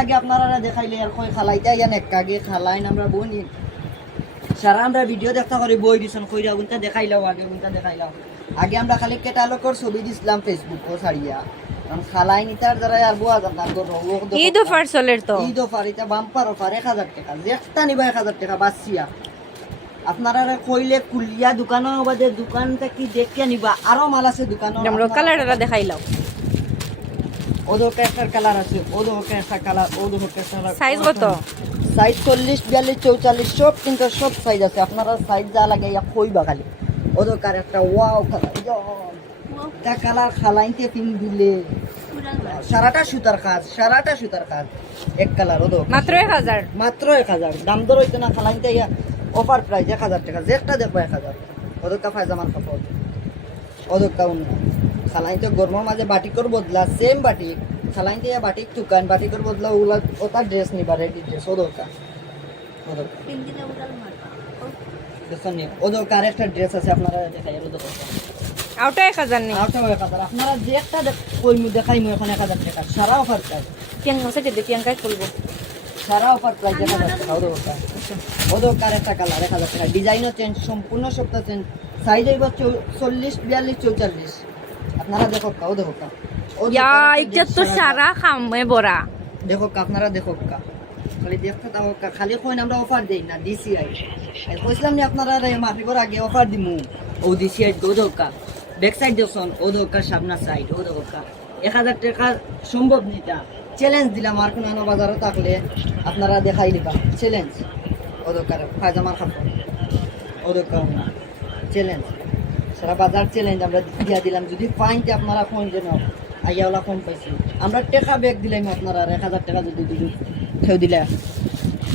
আগে আপনারা দেখাইলে আর কই খালাইতে আইয়া নেক আগে খালাইন আমরা বনি সারা আমরা ভিডিও দেখতে করি বই দিছন কইরা উনটা দেখাইলাও আগে উনটা দেখাইলাও আগে আমরা খালি ক্যাটালগের ছবি দিছিলাম ফেসবুক ও ছাড়িয়া কারণ খালাই নিতার দ্বারা আর বুয়া জানতাম গো ঈদ অফার চলের তো ঈদ অফার এটা বাম্পার অফার 1000 টাকা যেটা নিবা 1000 টাকা বাসিয়া আপনারা কইলে কুলিয়া দোকানও বাদে দোকান থেকে দেখে নিবা আরো মাল আছে দোকানও আমরা কালারটা দেখাইলাও ওদোকে একটা কালার আছে ওদোকে একটা কালার ওদোকে একটা সাইজ কত সাইজ 40 42 44 সব কিন্তু সব সাইজ আছে আপনারা সাইজ যা লাগে ইয়া কইবা খালি ওদোকার একটা ওয়াও কালার তা কালার খালাইতে পিন দিলে সারাটা সুতার কাজ এক কালার ওদো মাত্র 1000 মাত্র 1000 দাম দর হইতো না খালাইতে ইয়া অফার প্রাইস 1000 টাকা যেটা দেখো 1000 ওদোকা পায়জামার কাপড় ওদোকা উন্না খালাইতে গরমের মাঝে বাটিকর বদলা সেম বাটি খালাইতে ইয়া বাটিক টুকান বাটিকর বদলা ওগুলা ওটা ড্রেস নিবা রেডি ড্রেস ওদোকা দেখুন ওদোকার একটা ড্রেস আছে আপনারা দেখাই ওদোকা আউটা 1000 নেই আউটা 1000 আপনারা যে একটা কইমু দেখাইমু এখন 1000 টাকা সারা অফার প্রাইস কেন সেটা দেখি আঙ্কাই খুলবো সারা অফার প্রাইস 1000 টাকা ওদোকার একটা কালার 1000 টাকা ডিজাইনও চেঞ্জ সম্পূর্ণ সবটা চেঞ্জ সাইজ হইব 40 42 44 আপনারা দেখো কাও দেখো কা ইয়া এটা তো সারা খামে বড়া দেখো কা আপনারা দেখো কা খালি দেখতে দাও কা খালি কইন আমরা অফার দেই না দিছি আই কইছিলাম নি আপনারা মাফিকর আগে অফার দিমু ও দিছি আই দো কা ব্যাক সাইড দেখছন ও দোকা সামনা সাইড ও দোকা 1000 টাকা সম্ভব নিতা চ্যালেঞ্জ দিলাম আর কোন বাজারে থাকলে আপনারা দেখাই দিবা চ্যালেঞ্জ ও দোকার পায়জামার কাপড় ও দোকা চ্যালেঞ্জ সারা বাজার চ্যালেঞ্জ আমরা দিয়া দিলাম যদি ফাইনতে আপনারা কোন যেন আইয়াওলা কোন পাইছি আমরা টাকা ব্যাগ দিলাম আপনারা 1000 টাকা যদি দিই খেউ দিলা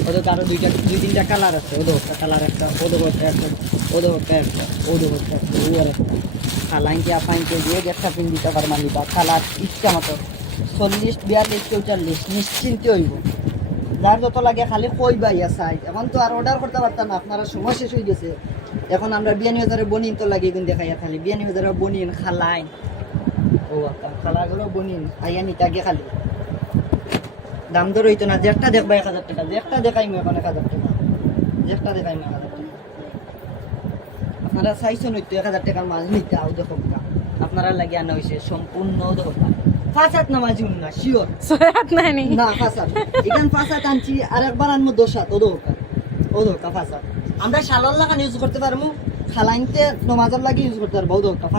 ওদের আরো দুই তিনটা কালার আছে ওদের কালার একটা ওদের একটা ওদের একটা ওদের একটা ওদের একটা খালাইনকে আপাইনকে দিয়ে একটা পিন দিতে পারবা নিবা কালার ইচ্ছা মতো 40 42 44 নিশ্চিন্তে হইব যার যত লাগে খালি কইবা ইয়া সাইজ এখন তো আর অর্ডার করতে পারতাম না আপনারা সময় শেষ হয়ে গেছে এখন আমরা বিয়ানি বাজারে বনিন তো লাগে গুন দেখাইয়া খালি বিয়ানি বাজারে বনিন খালাইন ও খালাগুলো বনিন আইয়া নিতাকে খালি দাম দর হইতো না যেটা দেখবা 1000 টাকা যেটা দেখাইমু এখন 1000 টাকা যেটা দেখাইমু 1000 টাকা আপনারা চাইছেন হইতো 1000 টাকার মাল নিতে আও দেখো আপনারা লাগি আনা হইছে সম্পূর্ণ দেখো ফাসাত নামাজি না শিওর সয়াত নানি না ফাসাত এখান ফাসাত আনছি আরেকবার আনমু 10 হাত ও দোকা ফাসাত আমরা শালল লাগা ইউজ করতে পারমু খালাইনতে নমাজের লাগি ইউজ করতে পারবো ও দোকা